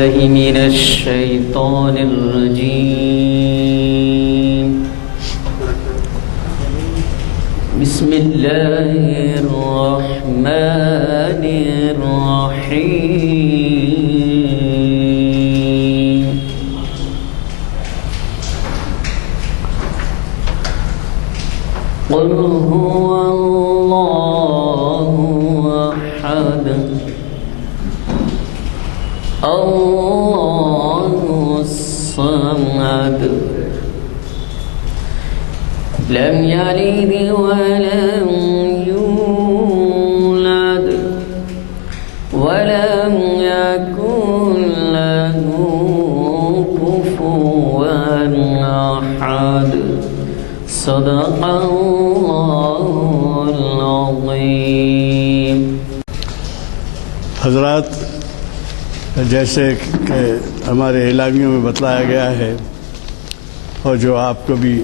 من الشيطان الرجيم. بسم الله الرحمن الرحيم. قل هو الله أحد الله الصمد لم يلد ولم يولد ولم يكن له كفوا أحد. صدق الله العظيم. حضرات، جیسے کہ ہمارے اعلامیوں میں بتلایا گیا ہے اور جو آپ کو بھی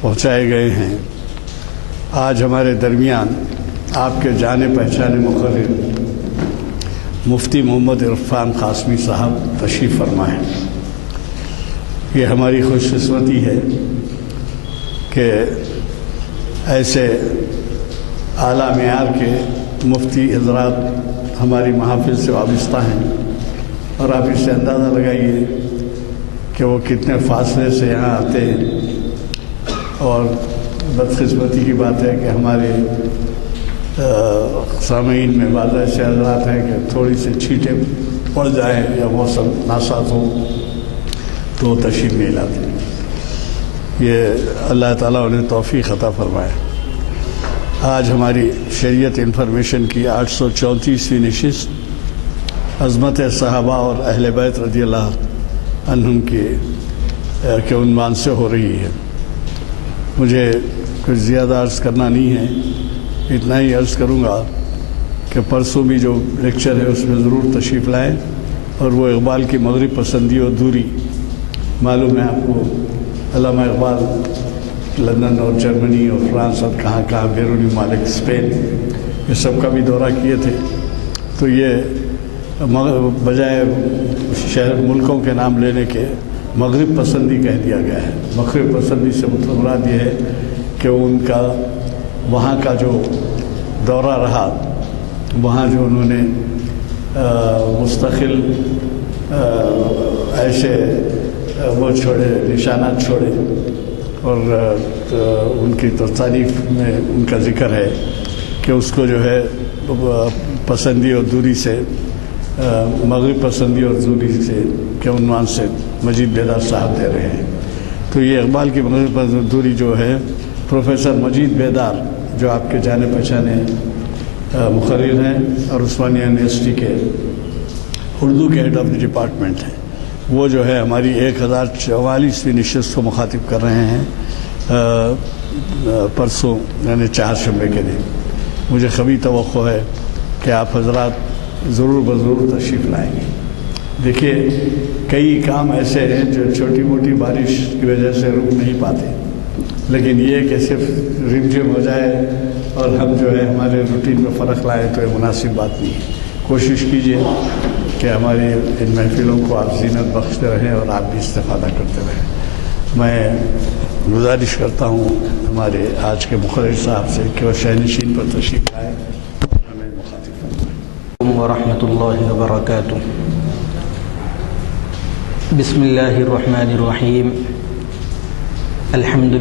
پہنچائے گئے ہیں، آج ہمارے درمیان آپ کے جانے پہچانے مقرر مفتی محمد عرفان قاسمی صاحب تشریف فرما ہیں۔ یہ ہماری خوش قسمتی ہے کہ ایسے اعلیٰ معیار کے مفتی حضرات ہماری محافل سے وابستہ ہیں، اور آپ اس سے اندازہ لگائیے کہ وہ کتنے فاصلے سے یہاں آتے ہیں۔ اور بدقسمتی کی بات ہے کہ ہمارے سامعین میں بعض ایسے حضرات ہیں کہ تھوڑی سی چھینٹیں پڑ جائیں یا موسم ناساز ہو تو تشریف نہیں لاتے۔ یہ اللہ تعالیٰ انہیں توفیق عطا فرمائے۔ آج ہماری شریعت انفارمیشن کی 834ویں نشست عظمت صحابہ اور اہل بیت رضی اللہ عنہم کے عنوان سے ہو رہی ہے۔ مجھے کچھ زیادہ عرض کرنا نہیں ہے، اتنا ہی عرض کروں گا کہ پرسوں بھی جو لیکچر ہے اس میں ضرور تشریف لائیں، اور وہ اقبال کی مغرب پسندی اور دوری، معلوم ہے آپ کو علامہ اقبال لندن اور جرمنی اور فرانس اور کہاں کہاں بیرونی ممالک، اسپین، یہ سب کا بھی دورہ کیے تھے۔ تو یہ بجائے شہر ملکوں کے نام لینے کے مغرب پسندی کہہ دیا گیا ہے۔ مغرب پسندی سے مطلب مراد یہ ہے کہ ان کا وہاں کا جو دورہ رہا، وہاں جو انہوں نے مستقل ایسے وہ چھوڑے، نشانات چھوڑے، اور ان کی تعریف میں ان کا ذکر ہے کہ اس کو جو ہے پسندی اور دوری سے، مغرب پسندی اور دوری سے کے عنوان سے مجید بیدار صاحب دے رہے ہیں۔ تو یہ اقبال کی مغرب پسندی دوری جو ہے پروفیسر مجید بیدار، جو آپ کے جانے پہچانے مقرر ہیں اور عثمانیہ یونیورسٹی کے اردو کے ہیڈ آف دی ڈپارٹمنٹ ہیں، وہ جو ہے ہماری 1044ویں نشست کو مخاطب کر رہے ہیں پرسوں، یعنی چہارشنبے کے دن۔ مجھے قوی توقع ہے کہ آپ حضرات ضرور بضرور تشریف لائیں گے۔ دیکھیے، کئی کام ایسے ہیں جو چھوٹی موٹی بارش کی وجہ سے رک نہیں پاتے، لیکن یہ کہ صرف رمجھم ہو جائے اور ہم جو ہے ہمارے روٹین میں فرق لائیں تو یہ مناسب بات نہیں ہے۔ کوشش کیجیے کہ ہماری ان محفلوں کو آپ زینت بخشتے رہیں اور آپ بھی استفادہ کرتے رہیں۔ میں گزارش کرتا ہوں ہمارے آج کے مقرر صاحب سے کہ وہ شہنشین پر تشریف لائیں اور ہمیں مخاطب فرمائیں۔ ورحمۃ اللہ وبرکاتہ۔ بسم اللہ الرحمن الرحیم۔ الحمد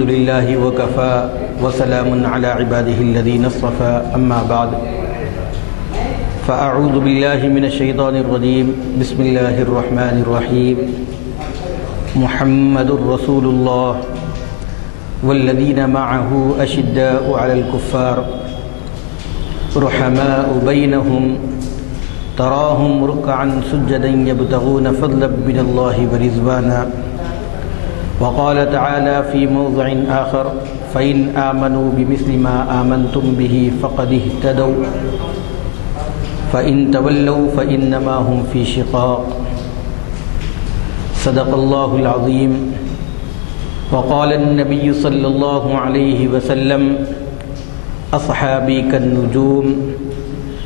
للہ وکفى وسلام علی عباده الذین اصطفى، اما بعد فاعوذ باللہ من الشیطان الرجیم۔ بسم اللہ الرحمن الرحیم۔ محمد رسول اللہ والذین معه اشداء علی الکفار رحماء بینہم تراہم رکعا سجدا یبتغون فضلا من اللہ ورضوانا۔ وقال تعالى في موضع آخر: فإن آمنوا بمثل ما آمنتم به فقد اهتدوا فإن تولوا فإنما هم في شقاق۔ صدق الله العظيم۔ وقال النبي صلى الله عليه وسلم: أصحابي كالنجوم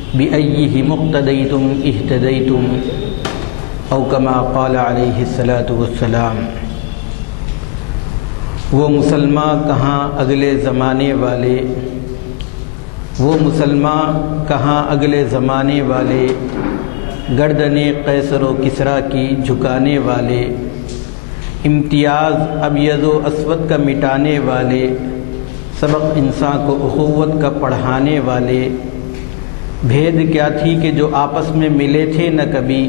بِأَيِّهِ مُقْتَدَيْتُمْ اِهْتَدَيْتُمْ او کما قال علیہ الصلاۃ والسلام۔ وہ مسلمان کہاں اگلے زمانے والے، وہ مسلمان کہاں اگلے زمانے والے، گردن قیصر و کسریٰ کی جھکانے والے، امتیاز ابیض و اسود کا مٹانے والے، سبق انسان کو اخوت کا پڑھانے والے، بھید کیا تھی کہ جو آپس میں ملے تھے نہ کبھی،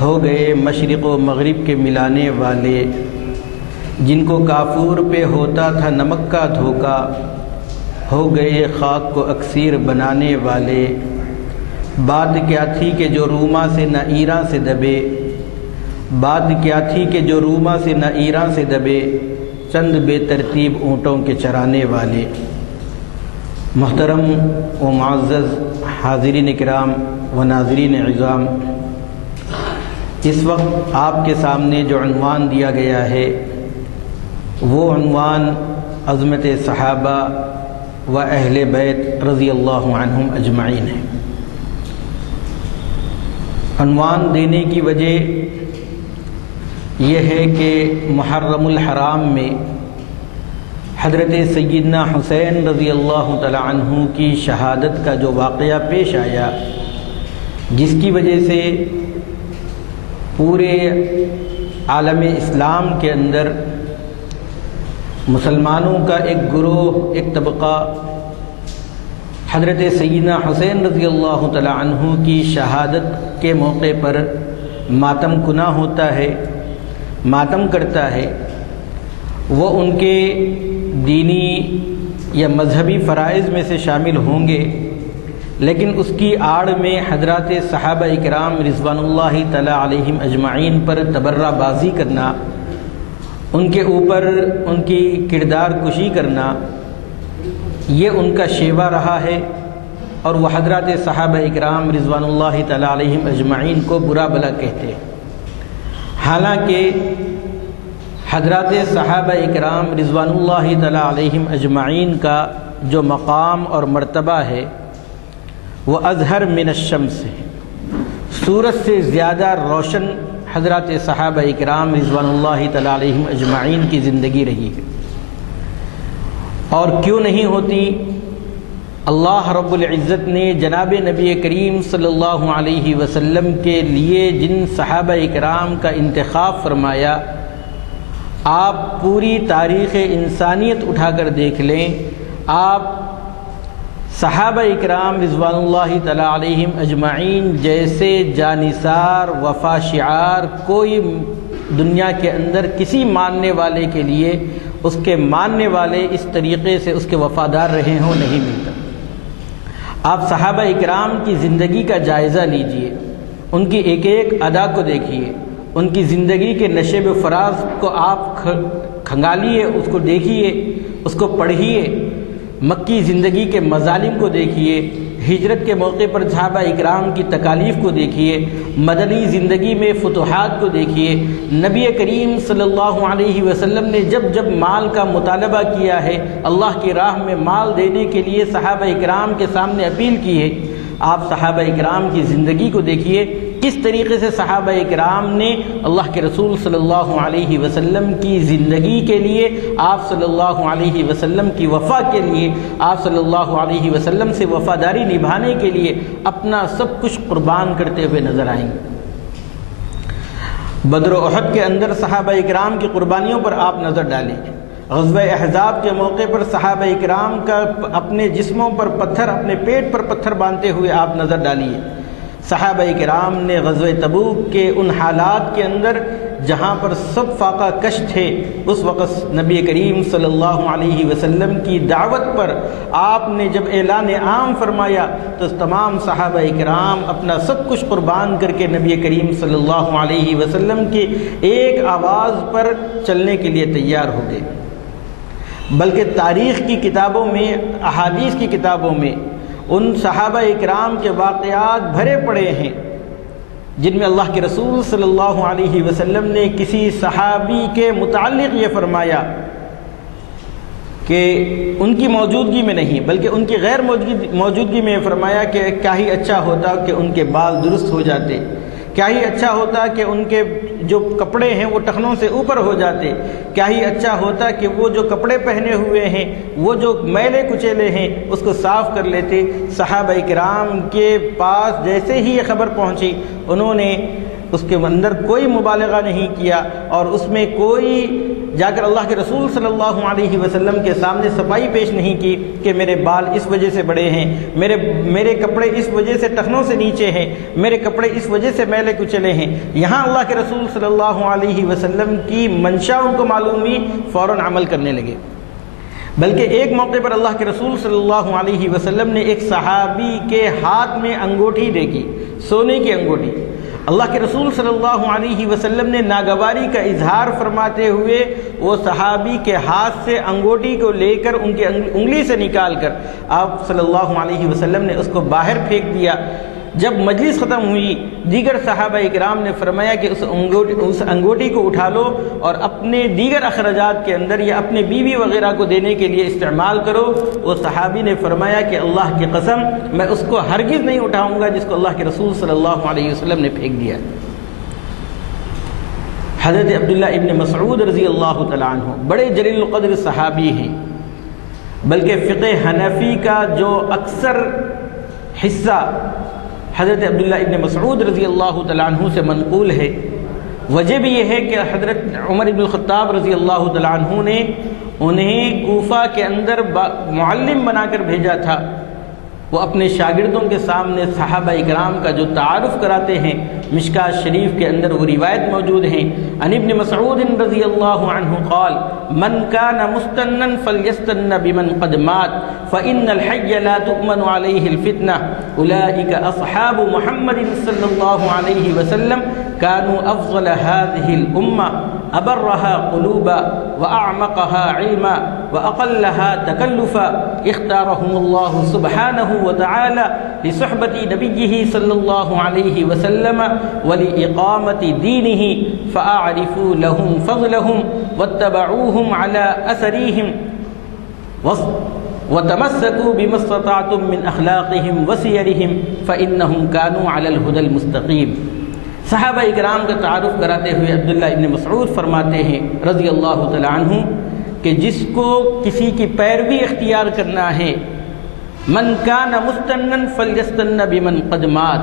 ہو گئے مشرق و مغرب کے ملانے والے، جن کو کافور پہ ہوتا تھا نمک کا دھوکا، ہو گئے خاک کو اکسیر بنانے والے۔ بات کیا تھی کہ جو روما سے نہ ایران سے دبے، بات کیا تھی کہ جو روما سے نہ ایران سے دبے، چند بے ترتیب اونٹوں کے چرانے والے۔ محترم و معزز حاضرین کرام و ناظرین عظام، اس وقت آپ کے سامنے جو عنوان دیا گیا ہے وہ عنوان عظمت صحابہ و اہل بیت رضی اللہ عنہم اجمعین ہے۔ عنوان دینے کی وجہ یہ ہے کہ محرم الحرام میں حضرت سیدنا حسین رضی اللہ تعالی عنہ کی شہادت کا جو واقعہ پیش آیا، جس کی وجہ سے پورے عالم اسلام کے اندر مسلمانوں کا ایک گروہ، ایک طبقہ حضرت سیدنا حسین رضی اللہ تعالی عنہ کی شہادت کے موقع پر ماتم کنا ہوتا ہے، ماتم کرتا ہے، وہ ان کے دینی یا مذہبی فرائض میں سے شامل ہوں گے، لیکن اس کی آڑ میں حضرات صحابہ اکرام رضوان اللہ تعالی علیہم اجمعین پر تبرہ بازی کرنا، ان کے اوپر ان کی کردار کشی کرنا، یہ ان کا شیوہ رہا ہے، اور وہ حضرات صحابہ اکرام رضوان اللہ تعالی علیہم اجمعین کو برا بلا کہتے ہیں۔ حالانکہ حضرات صحابہ اکرام رضوان اللہ تعالی علیہم اجمعین کا جو مقام اور مرتبہ ہے وہ اظہر من الشمس ہے، سورج سے زیادہ روشن حضرات صحابہ اکرام رضوان اللہ تعالی علیہم اجمعین کی زندگی رہی ہے۔ اور کیوں نہیں ہوتی؟ اللہ رب العزت نے جناب نبی کریم صلی اللہ علیہ وسلم کے لیے جن صحابہ اکرام کا انتخاب فرمایا، آپ پوری تاریخ انسانیت اٹھا کر دیکھ لیں، آپ صحابہ اکرام رضوان اللہ تعالی علیہم اجمعین جیسے جانثار وفا شعار کوئی دنیا کے اندر کسی ماننے والے کے لیے اس کے ماننے والے اس طریقے سے اس کے وفادار رہے ہوں نہیں ملتا۔ آپ صحابہ اکرام کی زندگی کا جائزہ لیجئے، ان کی ایک ایک ادا کو دیکھیے، ان کی زندگی کے نشیب و فراز کو آپ کھنگالیے، اس کو دیکھیے، اس کو پڑھیے، مکی زندگی کے مظالم کو دیکھیے، ہجرت کے موقع پر صحابہ اکرام کی تکالیف کو دیکھیے، مدنی زندگی میں فتوحات کو دیکھیے۔ نبی کریم صلی اللہ علیہ وسلم نے جب جب مال کا مطالبہ کیا ہے، اللہ کی راہ میں مال دینے کے لیے صحابہ اکرام کے سامنے اپیل کی ہے۔ آپ صحابہ اکرام کی زندگی کو دیکھیے، کس طریقے سے صحابہ اکرام نے اللہ کے رسول صلی اللہ علیہ وسلم کی زندگی کے لیے، آپ صلی اللہ علیہ وسلم کی وفا کے لیے، آپ صلی اللہ علیہ وسلم سے وفاداری نبھانے کے لیے اپنا سب کچھ قربان کرتے ہوئے نظر آئیں گے۔ بدر و احد کے اندر صحابہ اکرام کی قربانیوں پر آپ نظر ڈالیں، غزوہ احزاب کے موقع پر صحابہ اکرام کا اپنے جسموں پر پتھر، اپنے پیٹ پر پتھر باندھتے ہوئے آپ نظر ڈالیے۔ صحابہ اکرام نے غزوہ تبوک کے ان حالات کے اندر جہاں پر سب فاقہ کش تھے، اس وقت نبی کریم صلی اللہ علیہ وسلم کی دعوت پر آپ نے جب اعلان عام فرمایا تو تمام صحابہ اکرام اپنا سب کچھ قربان کر کے نبی کریم صلی اللہ علیہ وسلم کی ایک آواز پر چلنے کے لیے تیار ہو گئے۔ بلکہ تاریخ کی کتابوں میں، احادیث کی کتابوں میں ان صحابہ اکرام کے واقعات بھرے پڑے ہیں جن میں اللہ کے رسول صلی اللہ علیہ وسلم نے کسی صحابی کے متعلق یہ فرمایا کہ ان کی موجودگی میں نہیں بلکہ ان کی غیر موجودگی میں فرمایا کہ کیا ہی اچھا ہوتا کہ ان کے بال درست ہو جاتے، کیا ہی اچھا ہوتا کہ ان کے جو کپڑے ہیں وہ ٹخنوں سے اوپر ہو جاتے، کیا ہی اچھا ہوتا کہ وہ جو کپڑے پہنے ہوئے ہیں وہ جو میلے کچیلے ہیں اس کو صاف کر لیتے۔ صحابہ کرام کے پاس جیسے ہی یہ خبر پہنچی انہوں نے اس کے اندر کوئی مبالغہ نہیں کیا اور اس میں کوئی جا کر اللہ کے رسول صلی اللہ علیہ وسلم کے سامنے صفائی پیش نہیں کی کہ میرے بال اس وجہ سے بڑے ہیں، میرے کپڑے اس وجہ سے ٹخنوں سے نیچے ہیں، میرے کپڑے اس وجہ سے میلے کچلے ہیں۔ یہاں اللہ کے رسول صلی اللہ علیہ وسلم کی منشا ان کو معلوم ہوئی، فوراً عمل کرنے لگے۔ بلکہ ایک موقع پر اللہ کے رسول صلی اللہ علیہ وسلم نے ایک صحابی کے ہاتھ میں انگوٹھی دیکھی، سونے کی انگوٹھی۔ اللہ کے رسول صلی اللہ علیہ وسلم نے ناگواری کا اظہار فرماتے ہوئے وہ صحابی کے ہاتھ سے انگوٹھی کو لے کر ان کی انگلی سے نکال کر آپ صلی اللہ علیہ وسلم نے اس کو باہر پھینک دیا۔ جب مجلس ختم ہوئی دیگر صحابہ کرام نے فرمایا کہ اس انگوٹھی کو اٹھا لو اور اپنے دیگر اخراجات کے اندر یا اپنے بیوی وغیرہ کو دینے کے لیے استعمال کرو۔ وہ صحابی نے فرمایا کہ اللہ کی قسم میں اس کو ہرگز نہیں اٹھاؤں گا جس کو اللہ کے رسول صلی اللہ علیہ وسلم نے پھینک دیا۔ حضرت عبداللہ ابن مسعود رضی اللہ تعالیٰ عنہ بڑے جلیل القدر صحابی ہیں، بلکہ فقہ حنفی کا جو اکثر حصہ حضرت عبداللہ ابن مسعود رضی اللہ تعالیٰ عنہ سے منقول ہے۔ وجہ بھی یہ ہے کہ حضرت عمر بن الخطاب رضی اللہ تعالیٰ عنہ نے انہیں کوفہ کے اندر معلم بنا کر بھیجا تھا۔ وہ اپنے شاگردوں کے سامنے صحابہ کرام کا جو تعارف کراتے ہیں، مشکاۃ شریف کے اندر وہ روایت موجود ہیں۔ عن ابن مسعود رضی اللہ عنہ قال من كان مستنا فليستن بمن قد مات فإن الحي لا تؤمن عليه الفتنة أولئك أصحاب محمد صلی اللہ علیہ وسلم كانوا أفضل هذه الأمة أبرها قلوبا وأعمقها علما وأقلها تكلفا اختارهم الله سبحانه وتعالى لصحبة نبيه صلى الله عليه وسلم ولإقامة دينه فأعرفوا لهم فضلهم واتبعوهم على أثرهم وتمسكوا بما استطعتم من أخلاقهم وسيرهم فإنهم كانوا على الهدى المستقيم۔ صحابہ اکرام کا تعارف کراتے ہوئے عبداللہ ابن مسعود فرماتے ہیں رضی اللہ تعالیٰ عنہ کہ جس کو کسی کی پیروی اختیار کرنا ہے، من کان مستنن فلیستن بمن قد مات،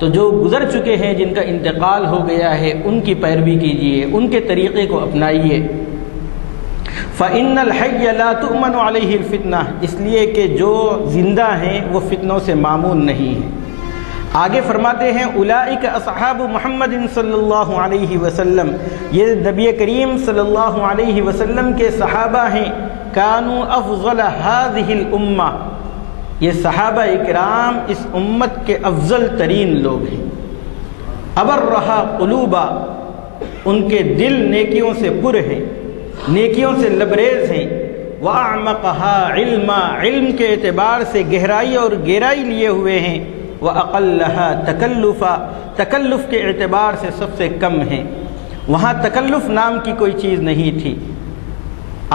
تو جو گزر چکے ہیں جن کا انتقال ہو گیا ہے ان کی پیروی کیجیے، ان کے طریقے کو اپنائیے۔ فإن الحي لا تؤمن عليه الفتنة، اس لیے کہ جو زندہ ہیں وہ فتنوں سے مامون نہیں ہیں۔ آگے فرماتے ہیں اولئک اصحاب محمد صلی اللہ علیہ وسلم، یہ نبی کریم صلی اللہ علیہ وسلم کے صحابہ ہیں۔ کانوا افضل هذه الامہ، یہ صحابہ اکرام اس امت کے افضل ترین لوگ ہیں۔ ابرہا قلوبا، ان کے دل نیکیوں سے پر ہیں، نیکیوں سے لبریز ہیں۔ واعمقها علما، علم کے اعتبار سے گہرائی اور گہرائی لیے ہوئے ہیں۔ وَأَقَلَّهَا تَكَلُّفًا، تکلف کے اعتبار سے سب سے کم ہیں۔ وہاں تکلف نام کی کوئی چیز نہیں تھی۔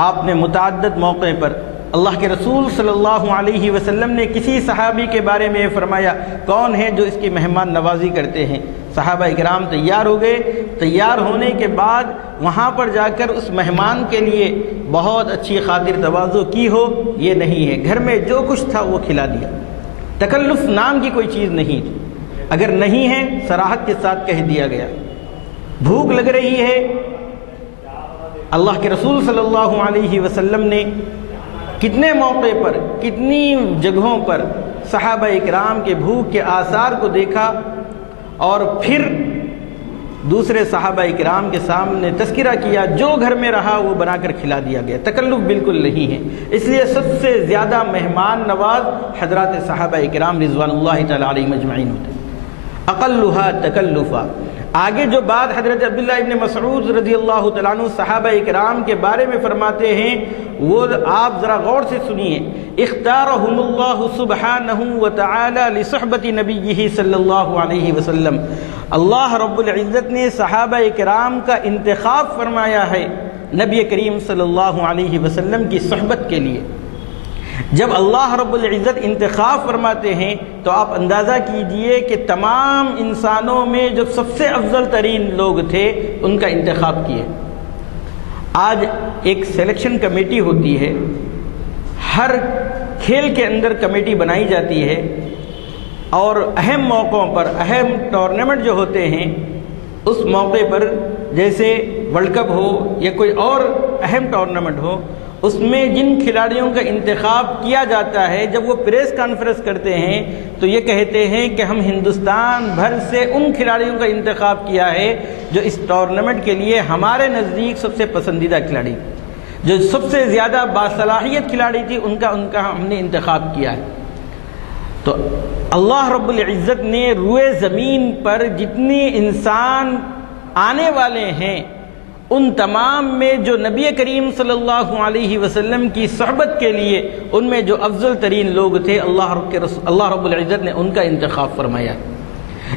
آپ نے متعدد موقع پر اللہ کے رسول صلی اللہ علیہ وسلم نے کسی صحابی کے بارے میں فرمایا کون ہے جو اس کی مہمان نوازی کرتے ہیں؟ صحابہ اکرام تیار ہو گئے، تیار ہونے کے بعد وہاں پر جا کر اس مہمان کے لیے بہت اچھی خاطر تواضع کی ہو، یہ نہیں ہے، گھر میں جو کچھ تھا وہ کھلا دیا۔ تکلف نام کی کوئی چیز نہیں تھی، اگر نہیں ہے صراحت کے ساتھ کہہ دیا گیا۔ بھوک لگ رہی ہے، اللہ کے رسول صلی اللہ علیہ وسلم نے کتنے موقع پر، کتنی جگہوں پر صحابہ اکرام کے بھوک کے آثار کو دیکھا اور پھر دوسرے صحابہ اکرام کے سامنے تذکرہ کیا، جو گھر میں رہا وہ بنا کر کھلا دیا گیا۔ تکلف بالکل نہیں ہے، اس لیے سب سے زیادہ مہمان نواز حضرات صحابہ اکرام رضوان اللہ تعالی علیہم اجمعین ہوتے ہیں۔ اقلھا تکلفا، آگے جو بات حضرت عبداللہ ابن مسعود رضی اللہ تعالیٰ عنہ صحابہ اکرام کے بارے میں فرماتے ہیں وہ آپ ذرا غور سے سنیے۔ اختارہم اللہ سبحانہ وتعالی لصحبت نبیہ صلی اللہ علیہ وسلم، اللہ رب العزت نے صحابہ اکرام کا انتخاب فرمایا ہے نبی کریم صلی اللہ علیہ وسلم کی صحبت کے لیے۔ جب اللہ رب العزت انتخاب فرماتے ہیں تو آپ اندازہ کیجئے کہ تمام انسانوں میں جو سب سے افضل ترین لوگ تھے ان کا انتخاب کیے۔ آج ایک سلیکشن کمیٹی ہوتی ہے، ہر کھیل کے اندر کمیٹی بنائی جاتی ہے، اور اہم موقعوں پر، اہم ٹورنامنٹ جو ہوتے ہیں اس موقع پر، جیسے ورلڈ کپ ہو یا کوئی اور اہم ٹورنامنٹ ہو، اس میں جن کھلاڑیوں کا انتخاب کیا جاتا ہے، جب وہ پریس کانفرنس کرتے ہیں تو یہ کہتے ہیں کہ ہم ہندوستان بھر سے ان کھلاڑیوں کا انتخاب کیا ہے جو اس ٹورنامنٹ کے لیے ہمارے نزدیک سب سے پسندیدہ کھلاڑی، جو سب سے زیادہ باصلاحیت کھلاڑی تھی، ان کا ہم نے انتخاب کیا ہے۔ تو اللہ رب العزت نے روئے زمین پر جتنے انسان آنے والے ہیں ان تمام میں جو نبی کریم صلی اللہ علیہ وسلم کی صحبت کے لیے ان میں جو افضل ترین لوگ تھے، اللہ رب العزت نے ان کا انتخاب فرمایا۔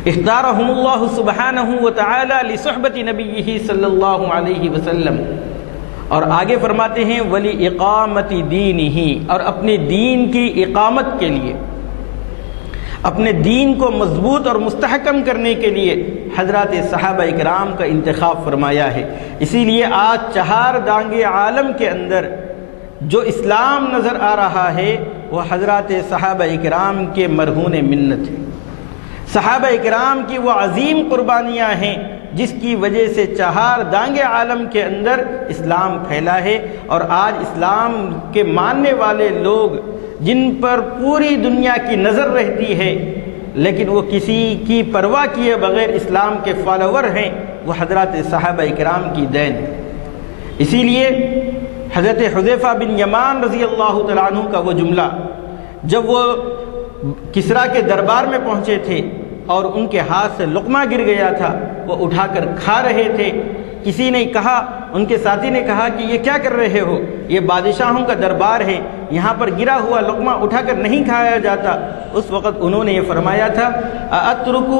اختارهم اللہ سبحانہ وتعالی لصحبت نبیہ صلی اللہ علیہ وسلم، اور آگے فرماتے ہیں وَلِإِقَامَةِ دِينِهِ، اور اپنے دین کی اقامت کے لیے، اپنے دین کو مضبوط اور مستحکم کرنے کے لیے حضرات صحابہ اکرام کا انتخاب فرمایا ہے۔ اسی لیے آج چہار دانگے عالم کے اندر جو اسلام نظر آ رہا ہے وہ حضرات صحابہ اکرام کے مرہون منت ہے۔ صحابہ اکرام کی وہ عظیم قربانیاں ہیں جس کی وجہ سے چہار دانگے عالم کے اندر اسلام پھیلا ہے، اور آج اسلام کے ماننے والے لوگ جن پر پوری دنیا کی نظر رہتی ہے لیکن وہ کسی کی پرواہ کیے بغیر اسلام کے فالوور ہیں، وہ حضرات صحابہ اکرام کی دین ہے۔ اسی لیے حضرت حذیفہ بن یمان رضی اللہ تعالیٰ عنہ کا وہ جملہ، جب وہ کسریٰ کے دربار میں پہنچے تھے اور ان کے ہاتھ سے لقمہ گر گیا تھا، وہ اٹھا کر کھا رہے تھے، کسی نے کہا، ان کے ساتھی نے کہا کہ یہ کیا کر رہے ہو، یہ بادشاہوں کا دربار ہے، یہاں پر گرا ہوا لقمہ اٹھا کر نہیں کھایا جاتا۔ اس وقت انہوں نے یہ فرمایا تھا اَأَتْرُكُ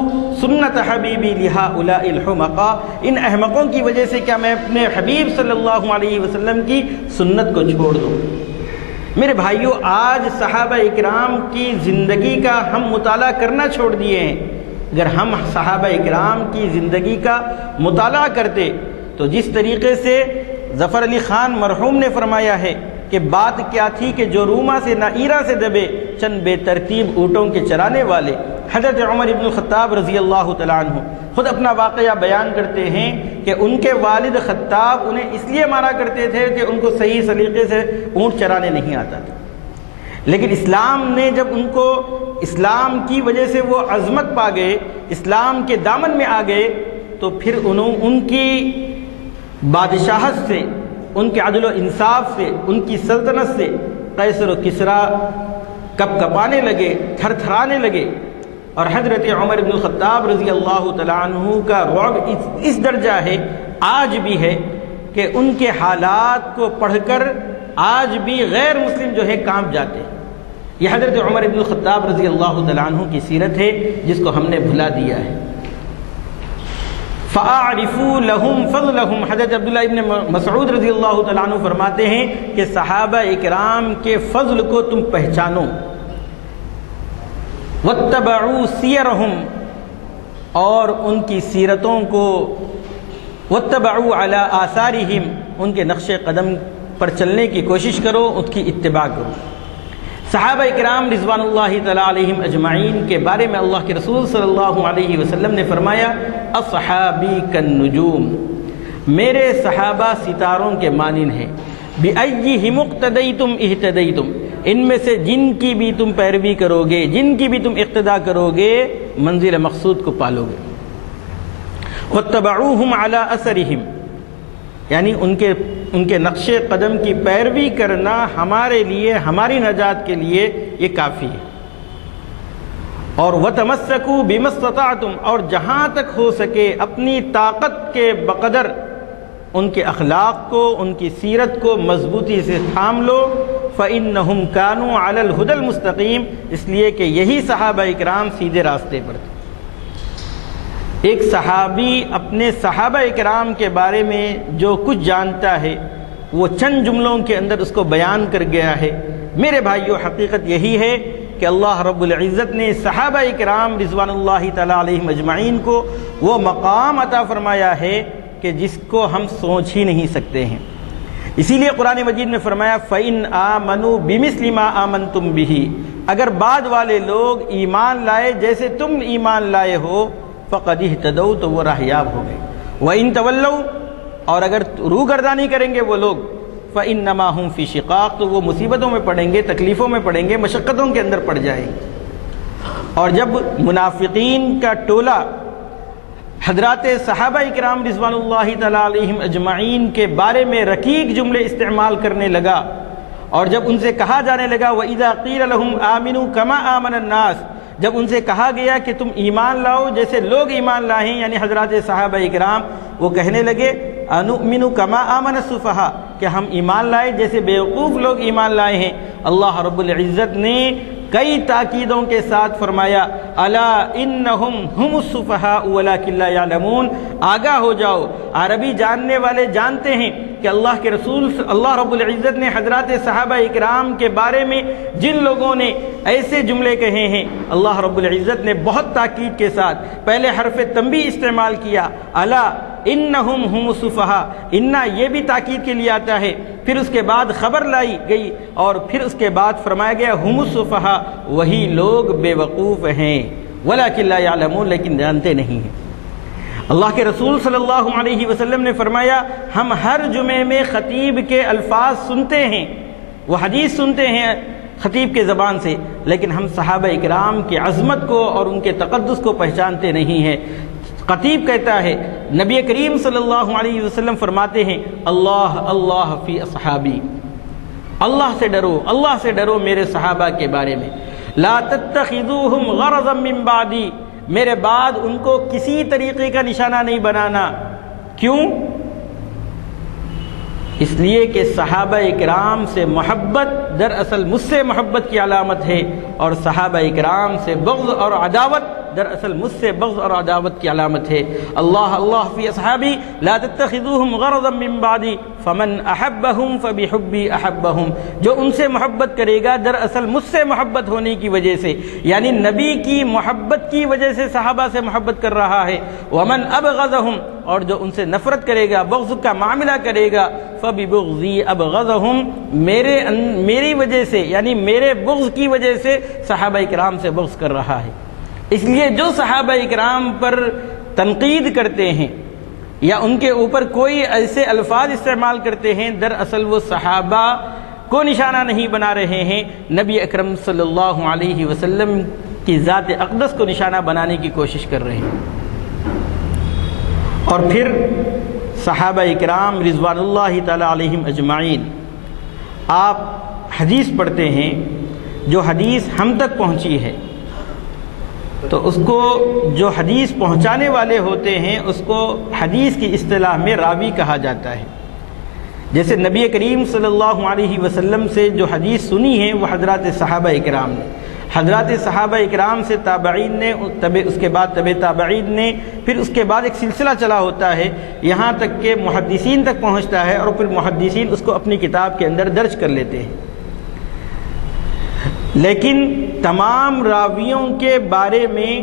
سُنَّةَ حَبِيبِي لِهَؤُلَاءِ الْحُمَقَاءِ، ان احمقوں کی وجہ سے کیا میں اپنے حبیب صلی اللہ علیہ وسلم کی سنت کو چھوڑ دوں؟ میرے بھائیوں، آج صحابہ اکرام کی زندگی کا ہم مطالعہ کرنا چھوڑ دیے ہیں۔ اگر ہم صحابہ اکرام کی زندگی کا مطالعہ کرتے تو جس طریقے سے ظفر علی خان مرحوم نے فرمایا ہے کہ بات کیا تھی کہ جو روما سے نائرہ سے دبے چند بے ترتیب اونٹوں کے چرانے والے، حضرت عمر بن الخطاب رضی اللہ تعالیٰ عنہ خود اپنا واقعہ بیان کرتے ہیں کہ ان کے والد خطاب انہیں اس لیے مارا کرتے تھے کہ ان کو صحیح سلیقے سے اونٹ چرانے نہیں آتا تھا، لیکن اسلام نے جب ان کو اسلام کی وجہ سے وہ عظمت پا گئے، اسلام کے دامن میں آ گئے، تو پھر ان کی بادشاہت سے، ان کے عدل و انصاف سے، ان کی سلطنت سے قیصر و کسریٰ کپ کپانے لگے، تھر تھرانے لگے، اور حضرت عمر بن الخطاب رضی اللہ تعالیٰ عنہ کا رعب اس درجہ ہے، آج بھی ہے، کہ ان کے حالات کو پڑھ کر آج بھی غیر مسلم جو ہے کانپ جاتے ہیں۔ یہ حضرت عمر بن الخطاب رضی اللہ تعالیٰ عنہ کی سیرت ہے جس کو ہم نے بھلا دیا ہے۔ فَأَعْرِفُوا لَهُمْ فَضْلَهُمْ، حضرت عبداللہ ابن مسعود رضی اللہ تعالیٰ عنہ فرماتے ہیں کہ صحابہ اکرام کے فضل کو تم پہچانو، وَاتَّبَعُوا سِيَرَهُمْ، اور ان کی سیرتوں کو، وَاتَّبَعُوا عَلَىٰ آثَارِهِمْ، ان کے نقش قدم پر چلنے کی کوشش کرو، ان کی اتباع کرو۔ صحابہ اکرام رضوان اللہ تعالیٰ علیہم اجمعین کے بارے میں اللہ کے رسول صلی اللہ علیہ وسلم نے فرمایا اصحابی کالنجوم، میرے صحابہ ستاروں کے مانند ہیں، بِأَيِّهِمُ اقْتَدَيْتُمْ اهْتَدَيْتُمْ، ان میں سے جن کی بھی تم پیروی کرو گے، جن کی بھی تم اقتداء کرو گے، منزل مقصود کو پالو گے۔ وَاتَّبَعُوهُمْ عَلَىٰ أَثَرِهِمْ، یعنی ان کے نقش قدم کی پیروی کرنا ہمارے لیے، ہماری نجات کے لیے یہ کافی ہے۔ اور وَتَمَسَّكُوا بِمَا اسْتَطَعْتُمْ، اور جہاں تک ہو سکے اپنی طاقت کے بقدر ان کے اخلاق کو، ان کی سیرت کو مضبوطی سے تھام لو، فَإِنَّهُمْ كَانُوا عَلَى الْهُدَى الْمُسْتَقِيمِ، اس لیے کہ یہی صحابہ اکرام سیدھے راستے پر تھے۔ ایک صحابی اپنے صحابہ اکرام کے بارے میں جو کچھ جانتا ہے وہ چند جملوں کے اندر اس کو بیان کر گیا ہے۔ میرے بھائیو، حقیقت یہی ہے کہ اللہ رب العزت نے صحابہ اکرام رضوان اللہ تعالیٰ علیہم اجمعین کو وہ مقام عطا فرمایا ہے کہ جس کو ہم سوچ ہی نہیں سکتے ہیں۔ اسی لیے قرآن مجید میں فرمایا فَإِنْ آمَنُوا بِمِثْلِ مَا آمَنْتُمْ بِهِ، اگر بعد والے لوگ ایمان لائے جیسے تم ایمان لائے ہو فَقَدِ اهْتَدَوْا، تو وہ راہیاب ہو گئے۔ وَإِنْ تَوَلَّوْا، اور اگر روگردانی کریں گے وہ لوگ فَإِنَّمَا هُمْ فِي شِقَاقٍ، تو وہ مصیبتوں میں پڑیں گے، تکلیفوں میں پڑیں گے، مشقتوں کے اندر پڑ جائیں گے۔ اور جب منافقین کا ٹولہ حضرات صحابہ اکرام رضوان اللہ تعالیٰ علیہم اجمعین کے بارے میں رقیق جملے استعمال کرنے لگا، اور جب ان سے کہا جانے لگا وَإِذَا قِيلَ لَهُمْ آمِنُوا كَمَا آمَنَ النَّاسِ، جب ان سے کہا گیا کہ تم ایمان لاؤ جیسے لوگ ایمان لائے ہیں، یعنی حضرات صحابہ اکرام، وہ کہنے لگے اَنُؤْمِنُ كَمَا آمَنَ السُّفَهَاءُ، کہ ہم ایمان لائے جیسے بیوقوف لوگ ایمان لائے ہیں۔ اللہ رب العزت نے کئی تاکیدوں کے ساتھ فرمایا الا انہم ہم السفہاء ولکن لا یعلمون، آگاہ ہو جاؤ، عربی جاننے والے جانتے ہیں کہ اللہ کے رسول اللہ رب العزت نے حضرات صحابہ اکرام کے بارے میں جن لوگوں نے ایسے جملے کہے ہیں، اللہ رب العزت نے بہت تاکید کے ساتھ پہلے حرف تنبیہ استعمال کیا، الا انہم ہم السفہاء، انا یہ بھی تاکید کے لیے آتا ہے، پھر اس کے بعد خبر لائی گئی، اور پھر اس کے بعد فرمایا گیا ہم السفہاء، وہی لوگ بے وقوف ہیں، ولکن لا یعلمون، لیکن جانتے نہیں ہیں۔ اللہ کے رسول صلی اللہ علیہ وسلم نے فرمایا ہم ہر جمعے میں خطیب کے الفاظ سنتے ہیں، وہ حدیث سنتے ہیں خطیب کے زبان سے، لیکن ہم صحابہ اکرام کی عظمت کو اور ان کے تقدس کو پہچانتے نہیں ہیں۔ خطیب کہتا ہے، نبی کریم صلی اللہ علیہ وسلم فرماتے ہیں اللہ اللہ فی اصحابی، اللہ سے ڈرو، اللہ سے ڈرو میرے صحابہ کے بارے میں، لا تتخذوہم غرضا من بعدی، میرے بعد ان کو کسی طریقے کا نشانہ نہیں بنانا۔ کیوں؟ اس لیے کہ صحابہ اکرام سے محبت دراصل مجھ سے محبت کی علامت ہے، اور صحابہ اکرام سے بغض اور عداوت دراصل مجھ سے بغض اور عداوت کی علامت ہے۔ اللہ اللہ فی اصحابی لا تتخذوہم غرضا من بعدی فمن احبہم فبحبی احبہم، جو ان سے محبت کرے گا دراصل مجھ سے محبت ہونے کی وجہ سے، یعنی نبی کی محبت کی وجہ سے صحابہ سے محبت کر رہا ہے۔ ومن ابغضہم، اور جو ان سے نفرت کرے گا، بغض کا معاملہ کرے گا، فببغضی ابغضہم، میری وجہ سے یعنی میرے بغض کی وجہ سے صحابہ اکرام سے بغض کر رہا ہے۔ اس لیے جو صحابہ اکرام پر تنقید کرتے ہیں یا ان کے اوپر کوئی ایسے الفاظ استعمال کرتے ہیں، دراصل وہ صحابہ کو نشانہ نہیں بنا رہے ہیں، نبی اکرم صلی اللہ علیہ وسلم کی ذات اقدس کو نشانہ بنانے کی کوشش کر رہے ہیں۔ اور پھر صحابہ اکرام رضوان اللہ تعالی علیہم اجمعین، آپ حدیث پڑھتے ہیں، جو حدیث ہم تک پہنچی ہے تو اس کو جو حدیث پہنچانے والے ہوتے ہیں اس کو حدیث کی اصطلاح میں راوی کہا جاتا ہے۔ جیسے نبی کریم صلی اللہ علیہ وسلم سے جو حدیث سنی ہے وہ حضرات صحابہ اکرام نے، حضرات صحابہ اکرام سے تابعین نے، اس کے بعد تبع تابعین نے، پھر اس کے بعد ایک سلسلہ چلا ہوتا ہے یہاں تک کہ محدثین تک پہنچتا ہے، اور پھر محدثین اس کو اپنی کتاب کے اندر درج کر لیتے ہیں۔ لیکن تمام راویوں کے بارے میں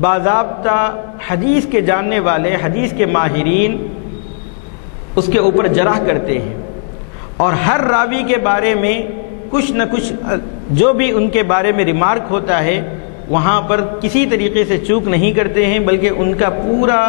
باضابطہ حدیث کے جاننے والے، حدیث کے ماہرین اس کے اوپر جرح کرتے ہیں، اور ہر راوی کے بارے میں کچھ نہ کچھ جو بھی ان کے بارے میں ریمارک ہوتا ہے وہاں پر کسی طریقے سے چوک نہیں کرتے ہیں، بلکہ ان کا پورا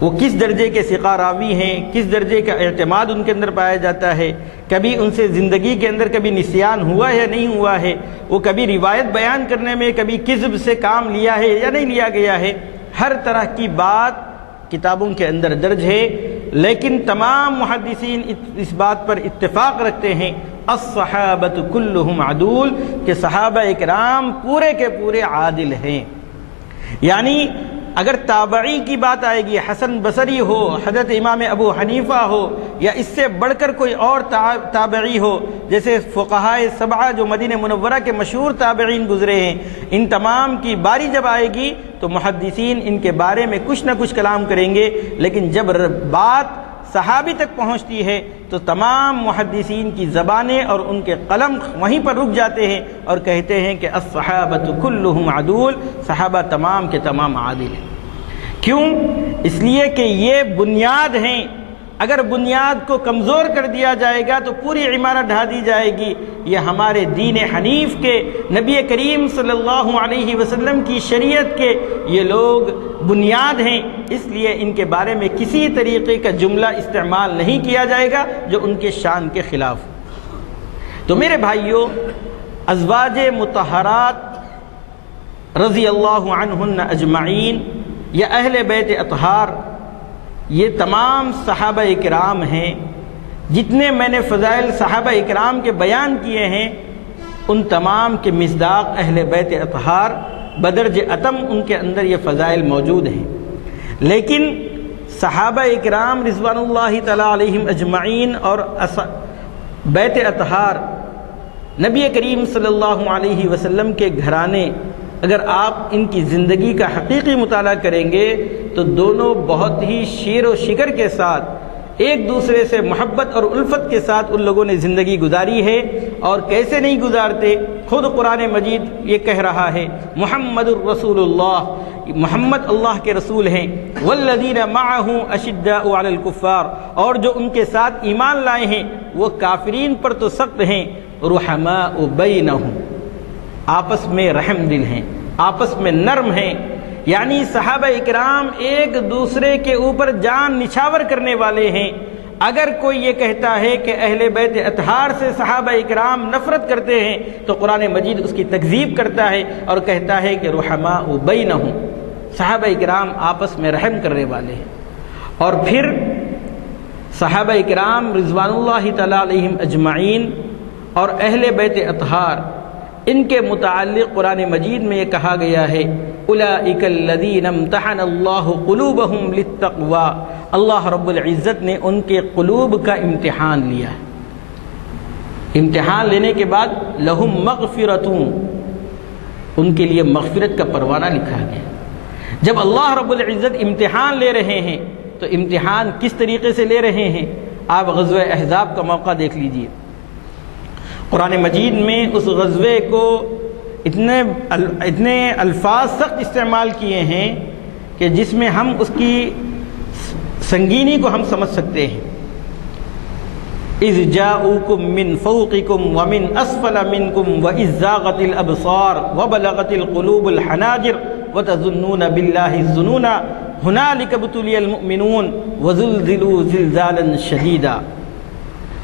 وہ کس درجے کے ثقہ راوی ہیں، کس درجے کا اعتماد ان کے اندر پایا جاتا ہے، کبھی ان سے زندگی کے اندر کبھی نسیان ہوا ہے یا نہیں ہوا ہے، وہ کبھی روایت بیان کرنے میں کبھی کذب سے کام لیا ہے یا نہیں لیا گیا ہے، ہر طرح کی بات کتابوں کے اندر درج ہے۔ لیکن تمام محدثین اس بات پر اتفاق رکھتے ہیں الصحابۃ کلہم عدول، کہ صحابہ اکرام پورے کے پورے عادل ہیں، یعنی اگر تابعی کی بات آئے گی، حسن بصری ہو، حضرت امام ابو حنیفہ ہو، یا اس سے بڑھ کر کوئی اور تابعی ہو، جیسے فقہائے سبعہ جو مدینہ منورہ کے مشہور تابعین گزرے ہیں، ان تمام کی باری جب آئے گی تو محدثین ان کے بارے میں کچھ نہ کچھ کلام کریں گے، لیکن جب بات صحابی تک پہنچتی ہے تو تمام محدثین کی زبانیں اور ان کے قلم وہیں پر رک جاتے ہیں اور کہتے ہیں کہ الصحابۃ کلہم عدول، صحابہ تمام کے تمام عادل ہیں۔ کیوں؟ اس لیے کہ یہ بنیاد ہیں، اگر بنیاد کو کمزور کر دیا جائے گا تو پوری عمارت ڈھا دی جائے گی۔ یہ ہمارے دین حنیف کے، نبی کریم صلی اللہ علیہ وسلم کی شریعت کے یہ لوگ بنیاد ہیں، اس لیے ان کے بارے میں کسی طریقے کا جملہ استعمال نہیں کیا جائے گا جو ان کے شان کے خلاف۔ تو میرے بھائیوں، ازواج مطہرات رضی اللہ عنہن اجمعین یا اہل بیت اطہار، یہ تمام صحابہ اکرام ہیں۔ جتنے میں نے فضائل صحابہ اکرام کے بیان کیے ہیں ان تمام کے مصداق اہل بیت اطہار بدرج اتم ان کے اندر یہ فضائل موجود ہیں۔ لیکن صحابہ اکرام رضوان اللہ تعالی علیہم اجمعین اور بیت اطہار، نبی کریم صلی اللہ علیہ وسلم کے گھرانے، اگر آپ ان کی زندگی کا حقیقی مطالعہ کریں گے تو دونوں بہت ہی شیر و شکر کے ساتھ ایک دوسرے سے محبت اور الفت کے ساتھ ان لوگوں نے زندگی گزاری ہے۔ اور کیسے نہیں گزارتے، خود قرآن مجید یہ کہہ رہا ہے محمد الرسول اللہ، محمد اللہ کے رسول ہیں، والذین معہ اشداء علی الکفار، اور جو ان کے ساتھ ایمان لائے ہیں وہ کافرین پر تو سخت ہیں، رحماء بینہم، آپس میں رحم دل ہیں، آپس میں نرم ہیں۔ یعنی صحابہ اکرام ایک دوسرے کے اوپر جان نچھاور کرنے والے ہیں۔ اگر کوئی یہ کہتا ہے کہ اہل بیت اطہار سے صحابہ اکرام نفرت کرتے ہیں تو قرآن مجید اس کی تکذیب کرتا ہے اور کہتا ہے کہ رحماء بینہم، صحابہ اکرام آپس میں رحم کرنے والے ہیں۔ اور پھر صحابہ اکرام رضوان اللہ تعالی علیہم اجمعین اور اہل بیت اطہار، ان کے متعلق قرآن مجید میں یہ کہا گیا ہے اولئک الذین امتحن اللہ قلوبہم للتقوی، اللہ رب العزت نے ان کے قلوب کا امتحان لیا ہے۔ امتحان لینے کے بعد لہم مغفرۃ، ان کے لیے مغفرت کا پروانہ لکھا گیا۔ جب اللہ رب العزت امتحان لے رہے ہیں تو امتحان کس طریقے سے لے رہے ہیں؟ آپ غزوہ احزاب کا موقع دیکھ لیجئے۔ قرآن مجید میں اس غزوے کو اتنے الفاظ سخت استعمال کیے ہیں کہ جس میں ہم اس کی سنگینی کو ہم سمجھ سکتے ہیں۔ اذ جاؤکم من فوقکم ومن اسفل منکم واذ زاغت الابصار وبلغت القلوب الحناجر وتظنون باللہ الظنون ہنالک ابتلی المؤمنون وزلزلوا زلزالا شدیدا۔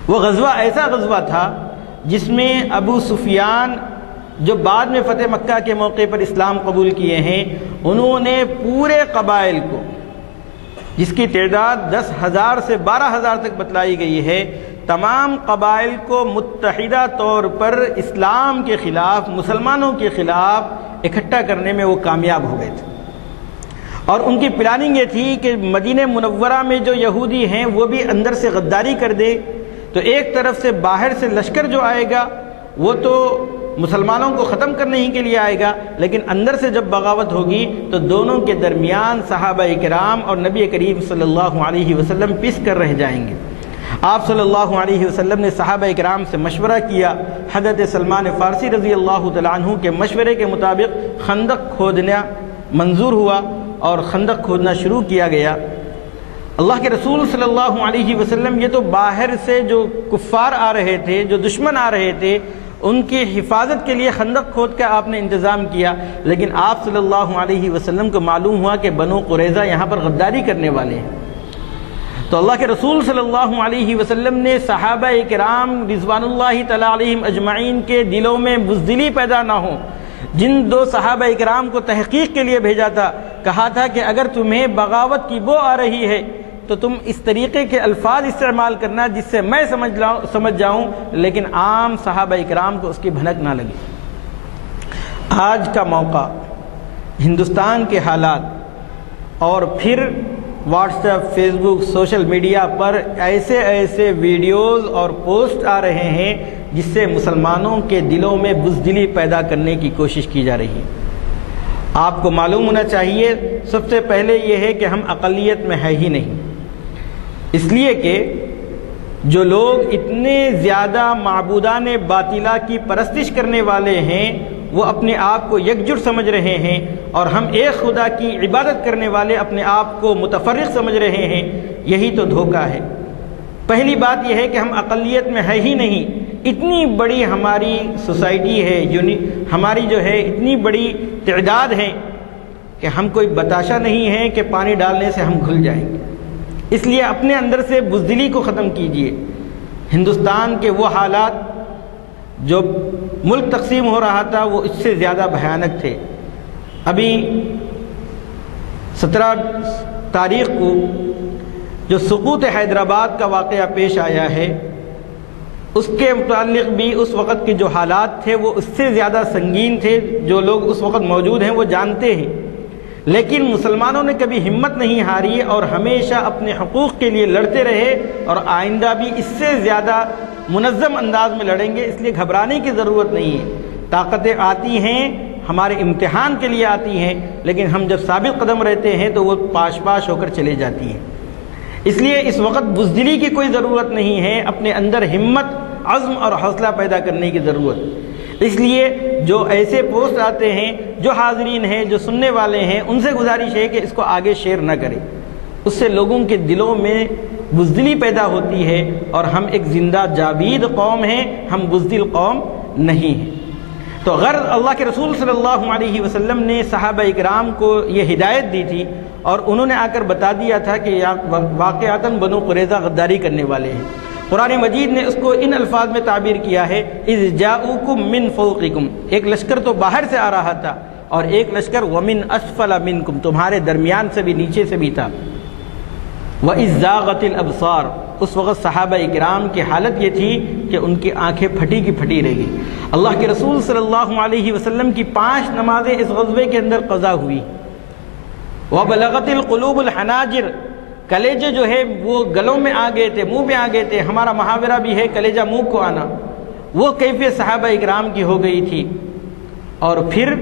وہ غزوہ ایسا غزوہ تھا جس میں ابو سفیان، جو بعد میں فتح مکہ کے موقع پر اسلام قبول کیے ہیں، انہوں نے پورے قبائل کو، جس کی تعداد 10,000 سے 12,000 تک بتلائی گئی ہے، تمام قبائل کو متحدہ طور پر اسلام کے خلاف، مسلمانوں کے خلاف اکٹھا کرنے میں وہ کامیاب ہو گئے تھے۔ اور ان کی پلاننگ یہ تھی کہ مدینہ منورہ میں جو یہودی ہیں وہ بھی اندر سے غداری کر دے، تو ایک طرف سے باہر سے لشکر جو آئے گا وہ تو مسلمانوں کو ختم کرنے ہی کے لیے آئے گا، لیکن اندر سے جب بغاوت ہوگی تو دونوں کے درمیان صحابہ کرام اور نبی کریم صلی اللہ علیہ وسلم پس کر رہ جائیں گے۔ آپ صلی اللہ علیہ وسلم نے صحابہ کرام سے مشورہ کیا۔ حضرت سلمان فارسی رضی اللہ تعالیٰ عنہ کے مشورے کے مطابق خندق کھودنا منظور ہوا اور خندق کھودنا شروع کیا گیا۔ اللہ کے رسول صلی اللہ علیہ وسلم یہ تو باہر سے جو کفار آ رہے تھے، جو دشمن آ رہے تھے، ان کی حفاظت کے لیے خندق کھود کا آپ نے انتظام کیا، لیکن آپ صلی اللہ علیہ وسلم کو معلوم ہوا کہ بنو قریظہ یہاں پر غداری کرنے والے ہیں۔ تو اللہ کے رسول صلی اللہ علیہ وسلم نے صحابہ کرام رضوان اللہ تعالی علیہم اجمعین کے دلوں میں بزدلی پیدا نہ ہو، جن دو صحابہ کرام کو تحقیق کے لیے بھیجا تھا، کہا تھا کہ اگر تمہیں بغاوت کی بو آ رہی ہے تو تم اس طریقے کے الفاظ استعمال کرنا جس سے میں سمجھ جاؤں، لیکن عام صحابہ اکرام کو اس کی بھنک نہ لگے۔ آج کا موقع، ہندوستان کے حالات، اور پھر واٹس ایپ، فیس بک، سوشل میڈیا پر ایسے ایسے ویڈیوز اور پوسٹ آ رہے ہیں جس سے مسلمانوں کے دلوں میں بزدلی پیدا کرنے کی کوشش کی جا رہی ہے۔ آپ کو معلوم ہونا چاہیے سب سے پہلے یہ ہے کہ ہم اقلیت میں ہے ہی نہیں، اس لیے کہ جو لوگ اتنے زیادہ معبودان باطلہ کی پرستش کرنے والے ہیں وہ اپنے آپ کو یکجٹ سمجھ رہے ہیں، اور ہم ایک خدا کی عبادت کرنے والے اپنے آپ کو متفرق سمجھ رہے ہیں۔ یہی تو دھوکہ ہے۔ پہلی بات یہ ہے کہ ہم اقلیت میں ہے ہی نہیں، اتنی بڑی ہماری سوسائٹی ہے، ہماری جو ہے اتنی بڑی تعداد ہے کہ ہم کوئی بتاشا نہیں ہے کہ پانی ڈالنے سے ہم گھل جائیں گے۔ اس لیے اپنے اندر سے بزدلی کو ختم کیجئے۔ ہندوستان کے وہ حالات جو ملک تقسیم ہو رہا تھا وہ اس سے زیادہ بھیانک تھے۔ ابھی 17 تاریخ کو جو سقوط حیدرآباد کا واقعہ پیش آیا ہے اس کے متعلق بھی اس وقت کے جو حالات تھے وہ اس سے زیادہ سنگین تھے۔ جو لوگ اس وقت موجود ہیں وہ جانتے ہیں، لیکن مسلمانوں نے کبھی ہمت نہیں ہاری اور ہمیشہ اپنے حقوق کے لیے لڑتے رہے، اور آئندہ بھی اس سے زیادہ منظم انداز میں لڑیں گے۔ اس لیے گھبرانے کی ضرورت نہیں ہے۔ طاقتیں آتی ہیں، ہمارے امتحان کے لیے آتی ہیں، لیکن ہم جب ثابت قدم رہتے ہیں تو وہ پاش پاش ہو کر چلے جاتی ہیں۔ اس لیے اس وقت بزدلی کی کوئی ضرورت نہیں ہے، اپنے اندر ہمت، عزم اور حوصلہ پیدا کرنے کی ضرورت۔ اس لیے جو ایسے پوسٹ آتے ہیں، جو حاضرین ہیں، جو سننے والے ہیں، ان سے گزارش ہے کہ اس کو آگے شیئر نہ کریں۔ اس سے لوگوں کے دلوں میں بزدلی پیدا ہوتی ہے، اور ہم ایک زندہ جاوید قوم ہیں، ہم بزدل قوم نہیں ہیں۔ تو غرض اللہ کے رسول صلی اللہ علیہ وسلم نے صحابہ اکرام کو یہ ہدایت دی تھی، اور انہوں نے آ کر بتا دیا تھا کہ واقعاتاً بنو قریظہ غداری کرنے والے ہیں۔ قرآن مجید نے اس کو ان الفاظ میں تعبیر کیا ہے، اذ جاؤکم من فوقکم، ایک لشکر تو باہر سے آ رہا تھا، اور ایک لشکر ومن اسفل منکم، تمہارے درمیان سے بھی، نیچے سے بھی تھا۔ وَإِذْ زَاغَتِ الْأَبْصَارُ، اس وقت صحابہ اکرام کی حالت یہ تھی کہ ان کی آنکھیں پھٹی کی پھٹی رہ گئی۔ اللہ کے رسول صلی اللہ علیہ وسلم کی 5 نمازیں اس غزوے کے اندر قضا ہوئی۔ وَبَلَغَتِ الْقُلُوبُ الْحَنَاجِرَ، کلیجے جو ہے وہ گلوں میں آ گئے تھے، منہ میں آ گئے تھے۔ ہمارا محاورہ بھی ہے کلیجہ منہ کو آنا، وہ کیفیت صحابہ اکرام کی ہو گئی تھی۔ اور پھر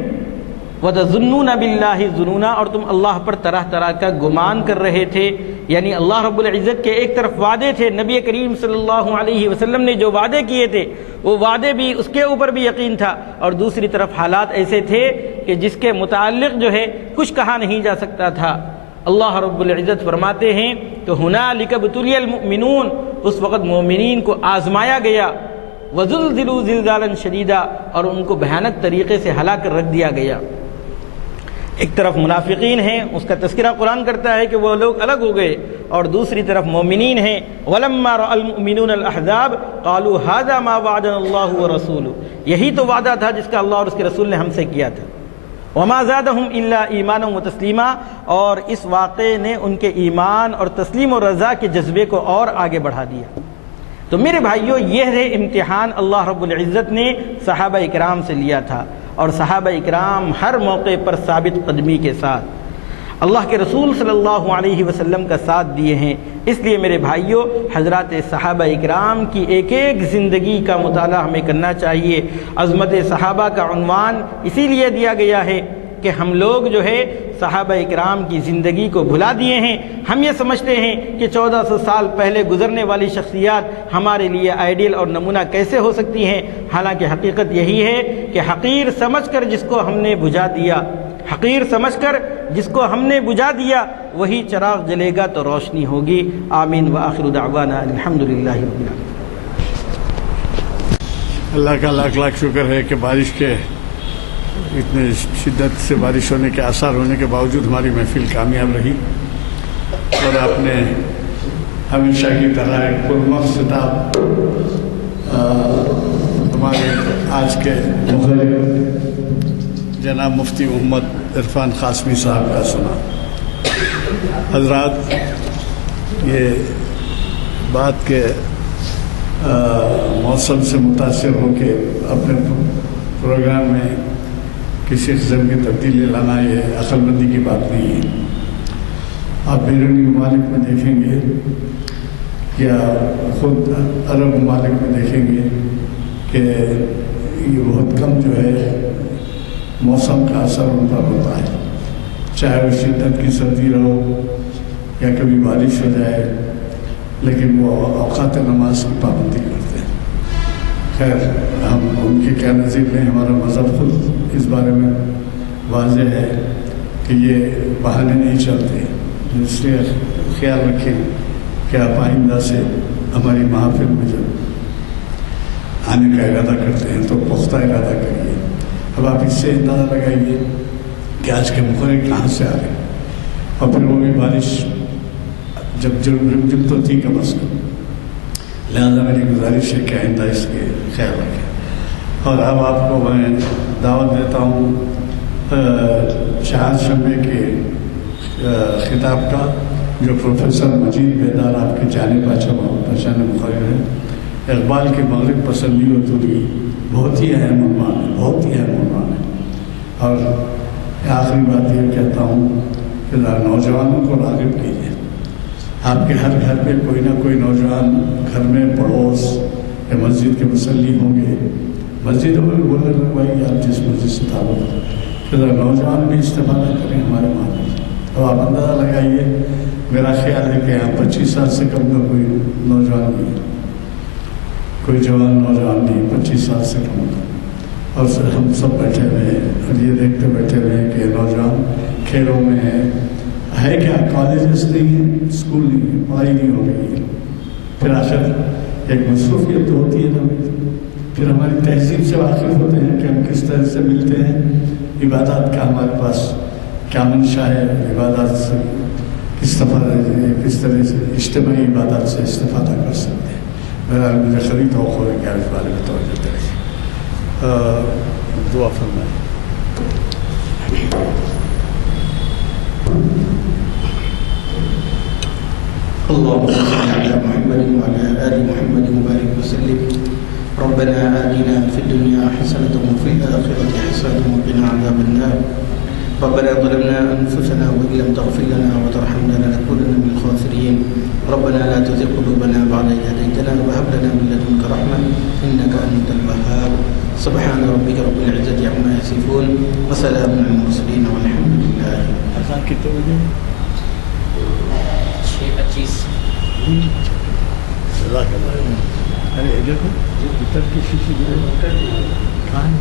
وَتَظُنُّونَ بِاللَّهِ الظُّنُونَ، اور تم اللہ پر طرح طرح کا گمان کر رہے تھے۔ یعنی اللہ رب العزت کے ایک طرف وعدے تھے، نبی کریم صلی اللہ علیہ وسلم نے جو وعدے کیے تھے وہ وعدے بھی، اس کے اوپر بھی یقین تھا، اور دوسری طرف حالات ایسے تھے کہ جس کے متعلق جو ہے کچھ کہا نہیں جا سکتا تھا۔ اللہ رب العزت فرماتے ہیں کہ ہنالک ابتلی المؤمنون، اس وقت مومنین کو آزمایا گیا، وزلزلوا زلزالا شدیدا، اور ان کو بھیانک طریقے سے ہلا کر رکھ دیا گیا۔ ایک طرف منافقین ہیں، اس کا تذکرہ قرآن کرتا ہے کہ وہ لوگ الگ ہو گئے، اور دوسری طرف مومنین ہیں۔ وَلَمَّا رَأَى الْمُؤْمِنُونَ الْأَحْزَابَ قَالُوا هَذَا مَا وَعَدَنَا اللَّهُ وَرَسُولُهُ، یہی تو وعدہ تھا جس کا اللہ اور اس کے رسول نے ہم سے کیا تھا۔ وَمَا زَادَهُمْ إِلَّا إِيمَانًا وَتَسْلِيمًا، اور اس واقعے نے ان کے ایمان اور تسلیم و رضا کے جذبے کو اور آگے بڑھا دیا۔ تو میرے بھائیو، یہ ہے امتحان اللہ رب العزت نے صحابہ اکرام سے لیا تھا، اور صحابہ اکرام ہر موقع پر ثابت قدمی کے ساتھ اللہ کے رسول صلی اللہ علیہ وسلم کا ساتھ دیے ہیں۔ اس لیے میرے بھائیوں، حضرات صحابہ اکرام کی ایک ایک زندگی کا مطالعہ ہمیں کرنا چاہیے۔ عظمت صحابہ کا عنوان اسی لیے دیا گیا ہے کہ ہم لوگ جو ہے صحابہ اکرام کی زندگی کو بھلا دیے ہیں۔ ہم یہ سمجھتے ہیں کہ 1400 سال پہلے گزرنے والی شخصیات ہمارے لیے آئیڈیل اور نمونہ کیسے ہو سکتی ہیں، حالانکہ حقیقت یہی ہے کہ حقیر سمجھ کر جس کو ہم نے بجھا دیا، حقیر سمجھ کر جس کو ہم نے بجھا دیا، وہی چراغ جلے گا تو روشنی ہوگی۔ آمین وآخر دعوانا الحمدللہ رب العالمین۔ اللہ کا لاکھ لاکھ شکر ہے کہ بارش کے اتنے شدت سے بارش ہونے کے آثار ہونے کے باوجود ہماری محفل کامیاب رہی، اور آپ نے ہمیشہ کی طرح ایک پرمختاب ہمارے آج کے جناب مفتی محمد عرفان قاسمی صاحب کا سنا۔ حضرات، یہ بات کے موسم سے متاثر ہو کے اپنے پروگرام میں کسی قسم کی تبدیلی لانا یہ عقل مندی کی بات نہیں ہے۔ آپ بیرونی ممالک میں دیکھیں گے یا خود عرب ممالک میں دیکھیں گے کہ یہ بہت کم جو ہے موسم کا اثر ان پر ہوتا ہے، چاہے وہ شدت کی سردی رہو یا کبھی بارش ہو جائے، لیکن وہ اوقات نماز کی پابندی کرتے ہیں۔ خیر، ہم ان کے کیا نظیر میں ہمارا مذہب خود اس بارے میں واضح ہے کہ یہ بہانے نہیں چلتے، اس لیے خیال رکھیں کہ آپ آئندہ سے ہماری محافل میں جب آنے کا ارادہ کرتے ہیں تو پختہ ارادہ کریے۔ اب آپ اس سے اندازہ لگائیے کہ آج کے مقرر کہاں سے آ رہے ہیں، اور پھر وہ بھی بارش جب جم تو تھی کم از کم، لہٰذا میری گزارش ہے کہ آئندہ اس کے خیال رکھیں۔ اور اب آپ کو میں دعوت دیتا ہوں چہار شنبے کے خطاب کا، جو پروفیسر مجید بیدار آپ کے جانے پہچانے مقرر ہیں۔ اقبال کی مغرب پسندی و دوری بہت ہی اہم عنوان ہے، بہت ہی اہم عنوان ہے۔ اور آخری بات یہ کہتا ہوں کہ نوجوانوں کو راغب کیجیے۔ آپ کے ہر گھر میں کوئی نہ کوئی نوجوان، گھر میں پڑوس یا مسجد کے مصلی ہوں گے، مسجدوں میں بولنے لگوائی آپ جس مسجد سے تعلق، کہ نوجوان بھی استفادہ کریں ہمارے معاملے سے۔ تو آپ اندازہ لگائیے، میرا خیال ہے کہ یہاں 25 سال سے کم کا کوئی نوجوان نہیں ہے، کوئی جوان نوجوان نہیں 25 سال سے کم کا، اور ہم سب بیٹھے ہوئے ہیں اور یہ دیکھتے بیٹھے ہوئے ہیں کہ نوجوان کھیلوں میں ہے کیا، کالجز نہیں ہیں، اسکول نہیں ہے، پڑھائی نہیں ہو رہی ہے، پھر آخر ایک مصروفیت تو ہوتی ہے نا، پھر ہماری تہذیب سے واقف ہوتے ہیں کہ ہم کس طرح سے ملتے ہیں، عبادات کا ہمارے پاس کیا منشا ہے، عبادات سے کس طرح سے اجتماعی عبادات سے استفادہ کر سکتے ہیں۔ میرا مجھے خرید توقع ہے کہ اس بارے میں توجہ کریں۔ دعا فرمائیں۔ اللهم صل على محمد وعلى آل محمد وبارك وسلم. ربنا آتنا في الدنيا حسنة وفي الآخرة حسنة وقنا عذاب النار. ربنا ظلمنا أنفسنا وإن لم تغفر لنا وترحمنا لنكونن من الخاسرين. ربنا لا تزغ قلوبنا بعد إذ هديتنا وهب لنا من لدنك رحمة إنك أنت الوهاب. سبحان ربك رب العزة عما يصفون وسلام على المرسلين والحمد لله. اذان کتنے بجے؟ 6:25. جزاک اللہ. ارے ادھر کو بھیتر کی شیشی کہاں ہے؟